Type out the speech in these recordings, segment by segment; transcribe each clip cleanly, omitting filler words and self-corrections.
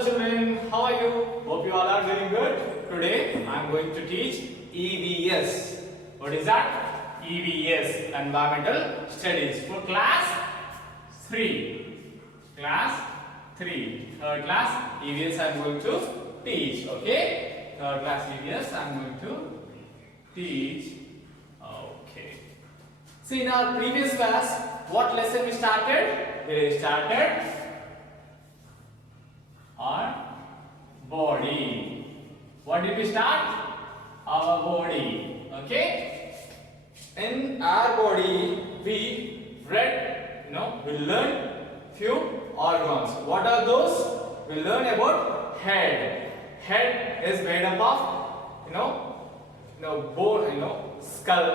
Hello children, how are you? Hope you all are doing good. Today I am going to teach EVS. What is that? EVS, Environmental Studies, for class 3. Class 3. Third class EVS I am going to teach. Okay? Third class EVS I am going to teach. Okay. See, in our previous class, what lesson we started? We started our body. What did we start? Our body. Okay? In our body, we learn few organs. What are those? We learn about head. Head is made up of bone, skull,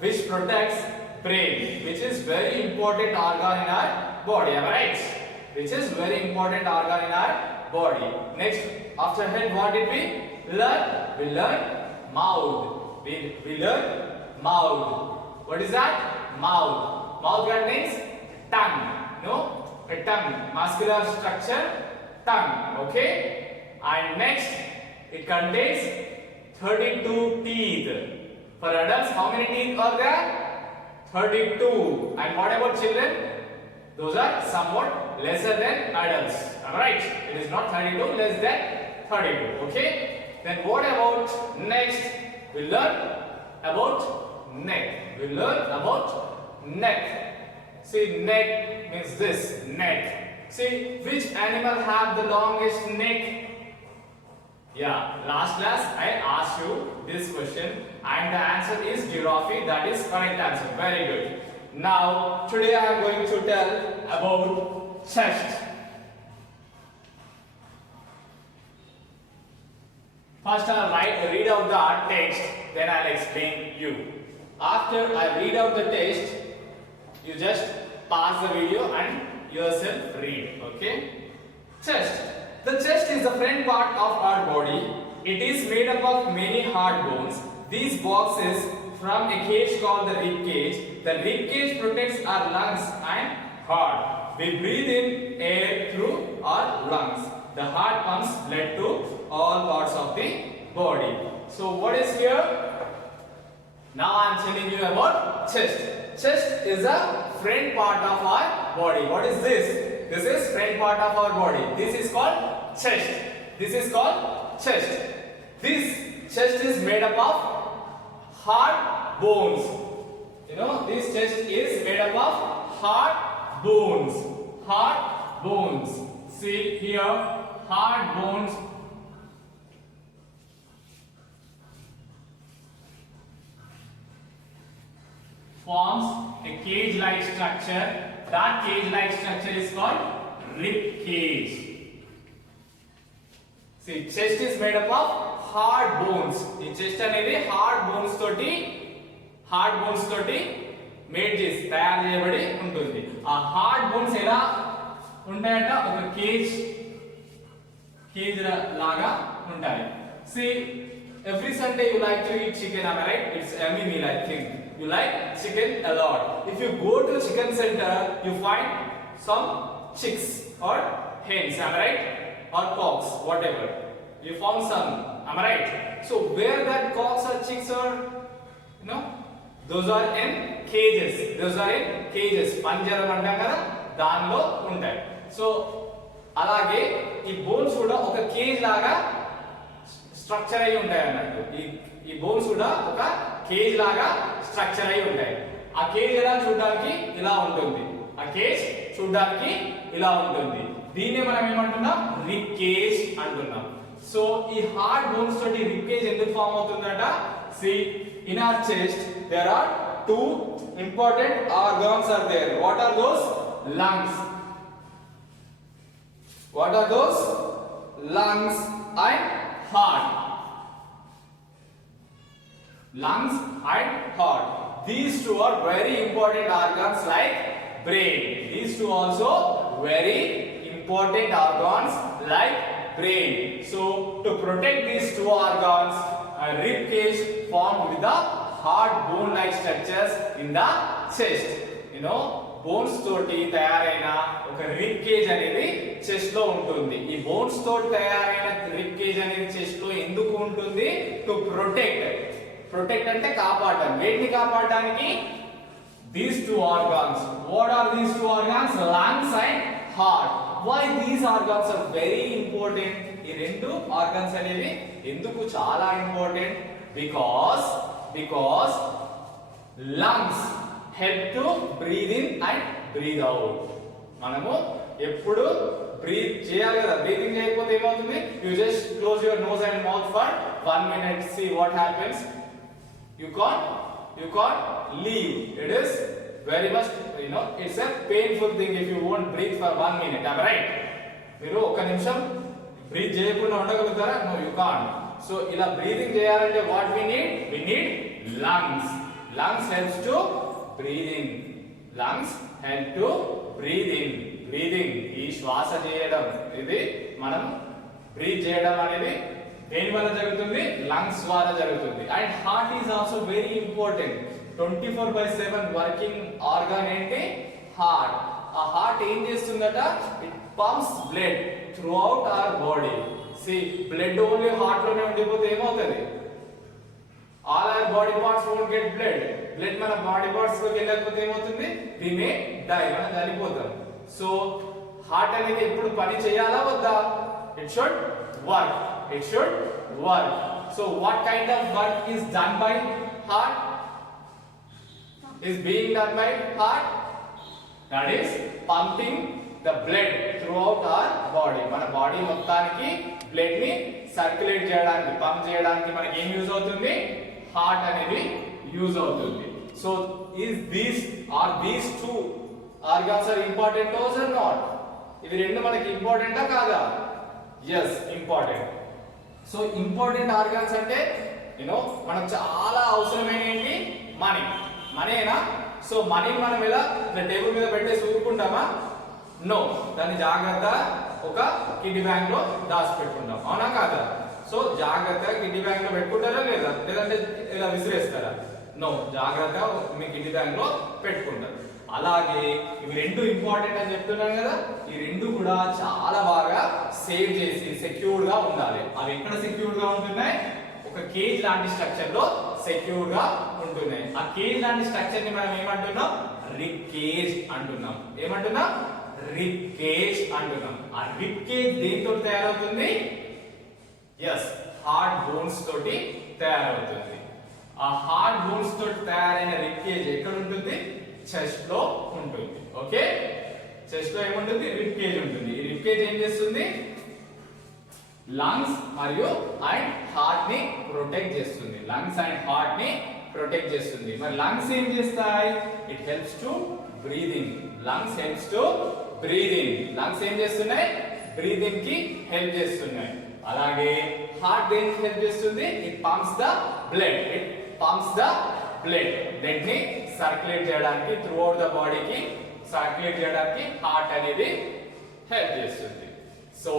which protects brain, which is very important organ in our body. Am I right? Which is very important organ in our body. Next, after head, what did we learn? We learn mouth. We learn mouth. What is that? Mouth. Mouth contains tongue. A tongue. Muscular structure, tongue. Okay? And next, it contains 32 teeth. For adults, how many teeth are there? 32. And what about children? Those are somewhat lesser than adults. Alright? It is not 32, less than 32. Okay? Then what about next? We learn about neck. We learn about neck. See, neck means this. Neck. See, which animal have the longest neck? Yeah, last class I asked you this question and the answer is giraffe. That is correct answer. Very good. Now, today I am going to tell about chest. First I'll read out the text, then I'll explain you. After I read out the text, you just pause the video and yourself read. Okay? Chest. The chest is the front part of our body. It is made up of many hard bones. These boxes from a cage called the rib cage. The rib cage protects our lungs and heart. We breathe in air through our lungs. The heart pumps blood to all parts of the body. So what is here? Now I am telling you about chest. Chest is the front part of our body. What is this? This is front part of our body. This is called chest. This is called chest. This chest is made up of hard bones. This chest is made up of hard bones. Hard bones. See here, hard bones. Forms a cage-like structure. That cage-like structure is called rib cage. See, chest is made up of hard bones. The chest అనేది hard bones తోటి made చేసి తయారు చేయబడి ఉంటుంది. ఆ hard bones ఎలా ఉంటాయట? ఒక కేజ్ లాగా ఉంటాయి. See, every Sunday you like to eat chicken, am I right? It's yummy meal, I think. You like chicken a lot. If you go to chicken center, you find some chicks or hens, am I right? Or cocks, whatever. You found some, am I right? So where that cocks or chicks are, those are in cages. Those are in cages. పంజరం అంటాం కదా, దానిలో ఉంటాయి. So అలాగే ఈ bones కూడా ఒక cage లాగా స్ట్రక్చర్ అయి ఉంటాయి అన్నట్టు. ఈ బోన్స్ కూడా ఒక కేజ్ లాగా స్ట్రక్చర్ అయి ఉంటాయి. ఆ కేజ్ ఎలా చూడడానికి ఇలా ఉంటుంది. ఆ కేజ్ చూడడానికి ఇలా ఉంటుంది. దీన్నే మనం ఏమంటున్నాం? రిబ్ కేజ్ అంటున్నాం. సో ఈ హార్డ్ బోన్స్ తోటి రిబ్ కేజ్ ఎందుకు form అవుతుందట? See, in our chest there are two important organs are there. What are those? Lungs. What are those? Lungs and heart. Lungs and heart. These two are very important organs like brain. These two also very important organs like brain. So to protect these two organs, a rib cage formed with the hard bone like structures in the chest. Bones తోటి తయారైన ఒక rib cage అనేది chest లో ఉంటుంది. ఈ bones తో తయారైన rib cage అనేది చెస్ట్ లో ఎందుకు ఉంటుంది? టు ప్రొటెక్ట్ అంటే కాపాడడం. వేటిని కాపాడడానికి? these two organs. What are these two organs? Lungs and heart. Why these organs are very important? ఈ రెండు ఆర్గన్స్ అనేవి ఎందుకు చాలా important? because lungs help to breathe in and breathe out. మనము ఎప్పుడు బ్రీత్ చేయాలి కదా, బ్రీతింగ్ చేయకపోతే ఏమవుతుంది? You just close your nose and mouth for 1 minute. See what happens. You can't leave. It is very much, it's a painful thing if you won't breathe for 1 minute. Am I right? మీరు ఒక నిమిషం breath చేయకుండా ఉండగలుగుతారా? No, you can't. So ఇలా breathing చేయాలంటే what we need lungs. Lungs helps to breathe in. Lungs help to breathe in. Breathing, ఈ శ్వాస చేయడం, ఇది మనం బ్రీత్ చేయడం అనేది దేని వల్ల జరుగుతుంది? లంగ్స్ ద్వారా జరుగుతుంది. And heart is also very important. 24/7 working organ ఏంటి? హార్ట్. ఆ హార్ట్ ఏం చేస్తుందట? It pumps blood throughout our body. See blood only heart లోనే ఉండిపోతే ఏమవుతుంది? All our body parts won't get blood. Blood మన బాడీ పార్ట్స్ లోకి వెళ్ళకపోతే ఏమవుతుంది? వి మే డై, మనం చనిపోతాం. సో హార్ట్ అనేది ఎప్పుడు పని చేయాలా వద్దా? It should work. It should work. So what kind of work is done by heart? Is being done by heart? That is pumping the blood throughout our body. మన body మొత్తానికి blood ని circulate చేయడానికి, pump చేయడానికి మనకి ఏం use అవుతుంది? Heart అనేది use అవుతుంది. So these two organs are important or not? ఇవి రెండు మనకి ఇంపార్టెంటా కాదా? Yes, important. So important organs అంటే మనకు చాలా అవసరమైన ఏంటి? మనీనా? సో మనీని మనం ఇలా టేబుల్ మీద పెట్టేసి ఊరుకుంటామా? నో, దాన్ని జాగ్రత్త ఒక కిడ్నీ బ్యాంక్ లో దాచిపెట్టుకుంటాం. అవునా కాదా? సో జాగ్రత్తగా కిడ్నీ బ్యాంక్ లో పెట్టుకుంటారా లేదా? లేదంటే ఇలా విసిరేస్తారా? నో, జాగ్రత్త మీ కిడ్నీ బ్యాంక్ లో పెట్టుకుంటారు. అలాగే ఇవి రెండు ఇంపార్టెంట్ అని చెప్తున్నాను కదా, ఈ రెండు కూడా చాలా బాగా సేవ్ చేసి సెక్యూర్డ్ గా ఉండాలి. అవి ఎక్కడ సెక్యూర్డ్ గా ఉంటున్నాయి? ఒక కేజ్ లాంటి స్ట్రక్చర్ లో సెక్యూర్డ్ గా ఉంటున్నాయి. ఆ కేజ్ లాంటి స్ట్రక్చర్ ని మనం ఏమంటున్నాం? రిబ్ కేజ్ అంటున్నాం. ఏమంటున్నాం? రిబ్ కేజ్ అంటున్నాం. ఆ రిబ్ కేజ్ దేంతో తయారవుతుంది? ఎస్, హార్డ్ బోన్స్ తోటి తయారవుతుంది. ఆ హార్డ్ బోన్స్ తోటి తయారైన రిబ్ కేజ్ ఎక్కడ ఉంటుంది? చెస్ట్ లో ఉంటుంది. ఓకే, చెస్ట్ లో ఏముంటుంది? రిబ్ కేజ్ ఉంటుంది. ఈ రిబ్ కేజ్ ఏం చేస్తుంది? లంగ్స్ మరియు అండ్ హార్ట్ ని ప్రొటెక్ట్ చేస్తుంది. లంగ్స్ అండ్ హార్ట్ ని ప్రొటెక్ట్ చేస్తుంది. మరి లంగ్స్ ఏం చేస్తాయి? It helps to breathing. Lungs helps to breathing. Lungs ఏం చేస్తున్నాయి? బ్రీదింగ్ కి హెల్ప్ చేస్తున్నాయి. అలాగే హార్ట్ దేనికి హెల్ప్ చేస్తుంది? It pumps the blood. It pumps the blood. Blood ని సర్క్యులేట్ చేయడానికి, త్రూ అవుట్ ద బాడీకి సర్క్యులేట్ చేయడానికి హార్ట్ అనేది హెల్ప్ చేస్తుంది. So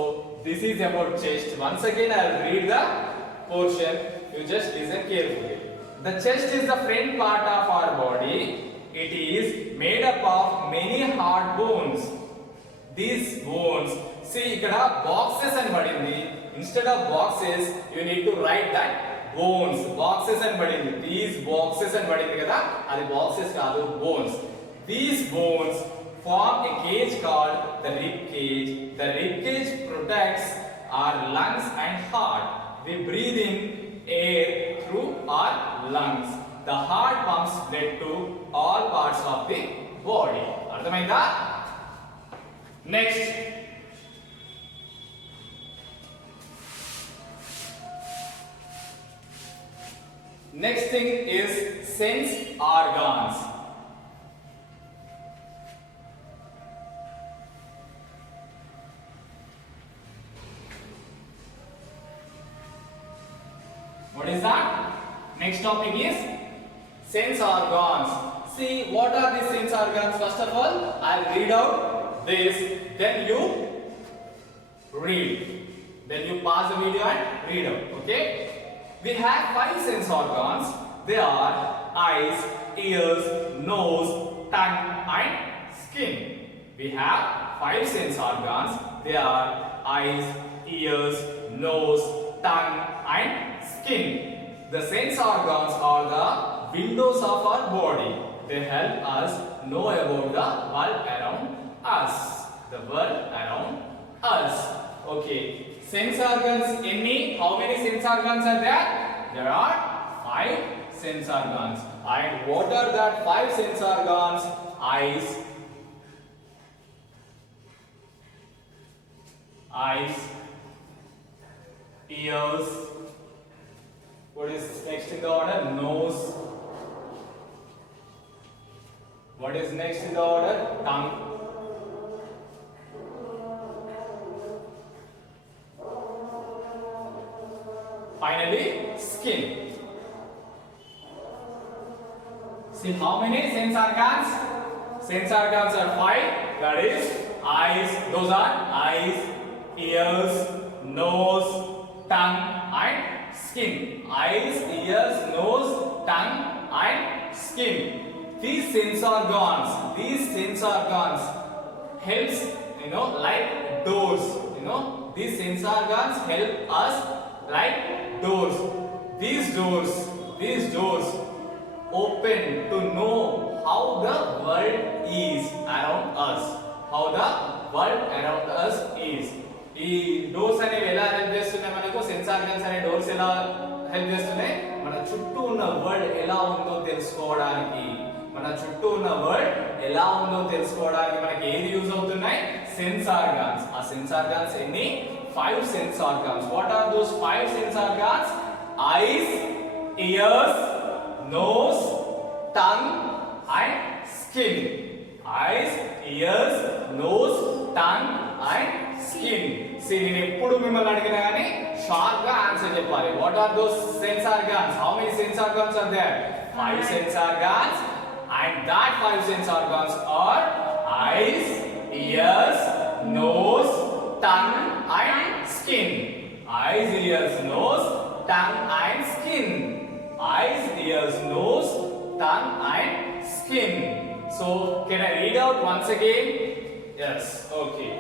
this is about chest. Once again I will read the portion. You just listen carefully. The chest is the front part of our body. It is made up of many hard bones. These bones, see ఇక్కడ boxes అని పడింది. Instead of boxes you need to right that bones. boxes అని పడింది. these boxes అని పడింది కదా, అది boxes కాదు, bones. these bones form a cage called the rib cage. The rib cage protects our lungs and heart. We breathe in air through our lungs. The heart pumps blood to all parts of the body. అర్థమైందా? Next next thing is sense organs. What is that? Next topic is sense organs. See, what are these sense organs? First of all, I'll read out this, then you read. Then you pause the video and read out. Okay? We have 5 sense organs. They are eyes, ears, nose, tongue and skin. We have 5 sense organs. They are eyes, ears, nose, tongue and skin. The sense organs are the windows of our body. They help us know about the world around us. The world around us. Okay. Sense organs, how many sense organs are there? There are 5 sense organs. And what are that 5 sense organs? Eyes, ears. What is next in the order? Nose. What is next in the order? Tongue. Finally, skin. See how many sense organs? Sense organs are 5. That is eyes. Those are eyes, ears, nose, tongue and skin. Eyes, ears, nose, tongue and skin. These sense organs helps, like doors. These sense organs help us like doors. These doors open to know how the world is around us. How the world around us is. ఈ doors అనేవి ఎలా help చేస్తున్నాయి మనకు? Sense organs అనే doors ఎలా help చేస్తున్నాయి? మన చుట్టూ ఉన్న వరల్డ్ ఎలా ఉందో తెలుసుకోవడానికి. మన చుట్టూ ఉన్న వరల్డ్ ఎలా ఉందో తెలుసుకోవడానికి మనకి ఏది యూజ్ అవుతున్నాయి? Sense organs. ఆ సెన్స్ ఆర్గన్స్ ఎన్ని? 5 sense organs. What are those 5 sense organs? Eyes, ears, nose, tongue and skin. Eyes, ears, nose, tongue and skin. See, నేను ఎప్పుడు మిమ్మల్ని అడిగినా గానీ షార్ప్ గా ఆన్సర్ చెప్పాలి. What are those sense organs? How many sense organs are there? 5 sense organs, and that 5 sense organs are eyes, ears, nose, tongue and skin. Eyes, ears, nose, tongue and skin. Eyes, ears, nose, tongue and skin. So can I read out once again? Yes. Okay.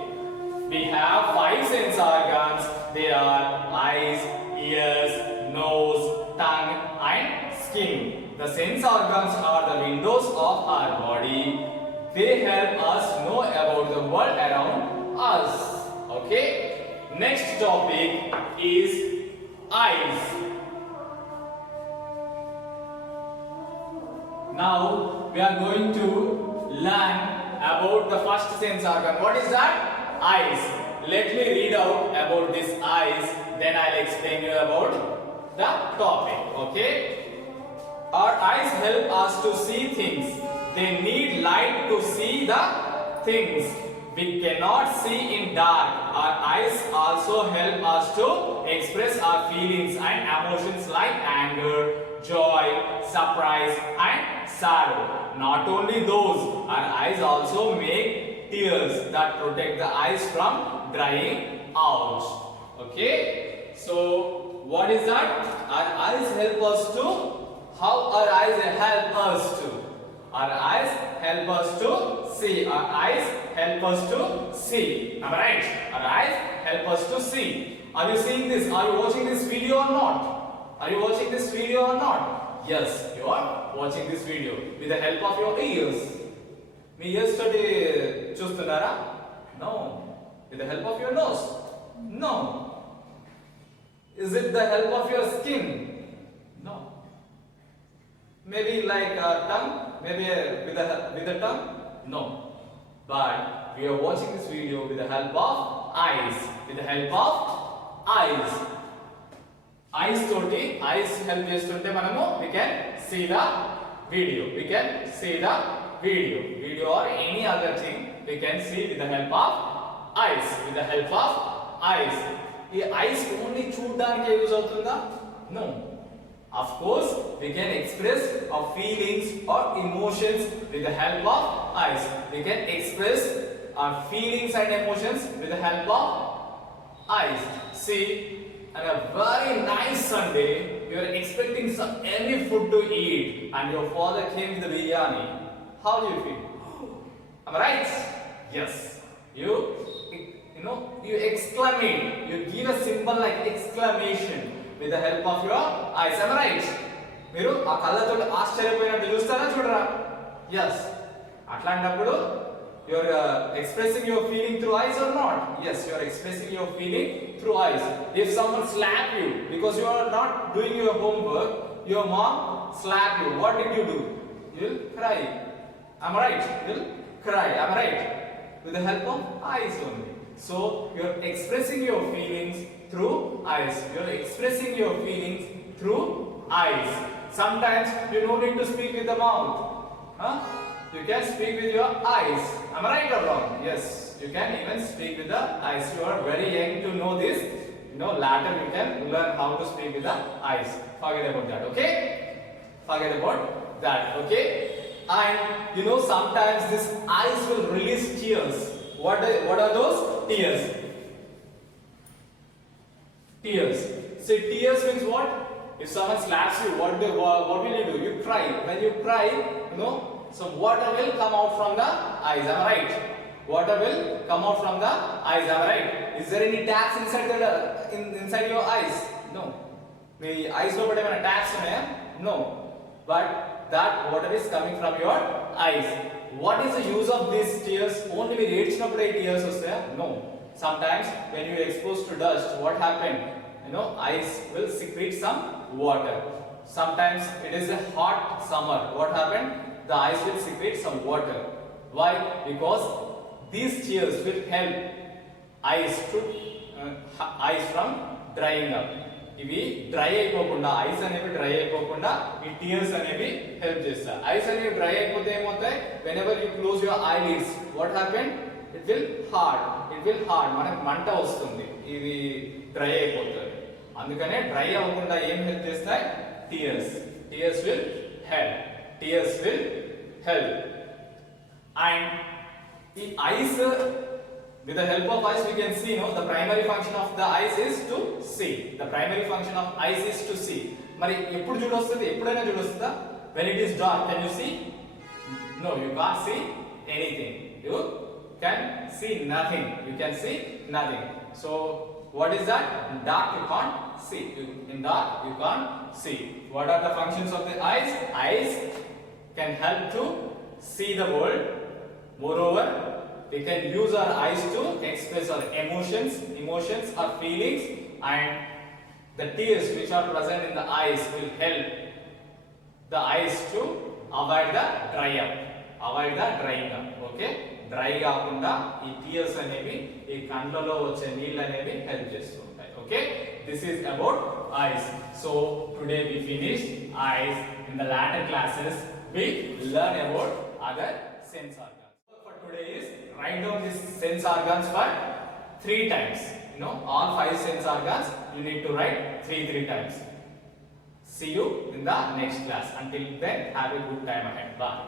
We have 5 sense organs. They are eyes, ears, nose, tongue and skin. The sense organs are the windows of our body. They help us know about the world around us. Okay. Next topic is eyes. Now we are going to learn about the first sense organ. What is that? Eyes. Let me read out about this eyes, then I'll explain you about the topic. Okay. Our eyes help us to see things. They need light to see the things we cannot see in dark. Our eyes also help us to express our feelings and emotions like anger, joy, surprise and sorrow. Not only those, our eyes also make tears that protect the eyes from drying out. Okay? So, what is that? Our eyes help us to. How our eyes help us to? Our eyes help us to see. Our eyes help us to see. Am I right? Our eyes help us to see. Are you seeing this? Are you watching this video or not? Are you watching this video or not? Yes, you are watching this video with the help of your ears. Me yesterday chustunara? No. With the help of your nose? No. Is it the help of your skin? No. Maybe like tongue? Maybe with the tongue? No. But we are watching this video with the help of eyes. With the help of eyes. Eyes toti, eyes help chestunte manamu we can see the video. We can see the video or any other thing we can see with the help of eyes. With the help of eyes. ఈ ice only చూడడానికి use అవుతుందా? No. Of course, we can express our feelings or emotions with the help of eyes. We can express our feelings and emotions with the help of eyes. See, on a very nice Sunday, you are expecting some any food to eat, and your father came with the biryani. How do you feel? Am I right? Yes. You, you exclamate, you give a symbol like exclamation with the help of your eyes. Am I right? మీరు ఆ కళ్ళతో ఆశ్చర్యపోయినట్టు చూస్తారా చూడరా? Yes. అట్లాంటప్పుడు you are expressing your feeling through eyes or not? Yes, you are expressing your feeling through eyes. If someone slap you because you are not doing your homework, your mom slap you, what did you do? You will cry. Am I right? You will cry. Am I right? With the help of eyes only. So you are expressing your feelings through eyes. You are expressing your feelings through eyes. Sometimes you don't need to speak with the mouth. Huh? You can speak with your eyes. Am I right or wrong? Yes. You can even speak with the eyes. You are very young to know this. Later you can learn how to speak with the eyes. Forget about that. Okay? Forget about that. Okay? And sometimes this eyes will release tears. What are those? Tears. Tears. So tears means what? If someone slaps you, what will you do? You cry. When you cry, so water will come out from the eyes. Am I right? Water will come out from the eyes. Am I right? Is there any taps inside your eyes? No. Me eyes లో ఏమైనా taps ఉన్నాయా? No. But that water is coming from your eyes. What is the use of these tears? Only మీరు ఏడ్చినప్పుడే tears వస్తాయా? No. Sometimes when you are exposed to dust, what happened? Eyes will secrete some water. Sometimes it is a hot summer. What happened? The eyes will secrete some water. Why? Because these tears will help eyes from drying up. ఇవి dry అయిపోకుండా ice అనేవి dry అయిపోకుండా ఈ tears అనేవి help చేస్తాయి. Ice అనేవి dry అయిపోతే ఏమవుతాయి? whenever you close your eyelids, what happened? it will hard మనకు మంట వస్తుంది. ఇది డ్రై అయిపోతుంది. అందుకనే డ్రై అవ్వకుండా ఏం హెల్ప్ చేస్తాయి? Tears will help. And the eyes, with the help of eyes we can see, the primary function of the eyes is to see. The primary function of eyes is to see. మరి ఎప్పుడు చూడొస్తుంది? ఎప్పుడైనా చూడొస్తుందా? When it is dark, can you see? No, you can't see anything. You can see nothing. So what is that? In dark you can't see. In dark you can't see. What are the functions of the eyes? Eyes can help to see the world. Moreover, we can use our eyes to express our emotions or feelings, and the tears which are present in the eyes will help the eyes to avoid the drying up. Okay? Dry కాకుండా ఈ tears అనేవి ఈ కండ్లలో వచ్చే నీళ్ళు అనేవి help చేస్తూ ఉంటాయి. Okay, this is about eyes. So today we finish eyes. In the later classes we learn about other sense organs. For today is write down these sense organs for 3 times. All 5 sense organs you need to write 3 times. See you in the next class. Until then, have a good time ahead. Bye.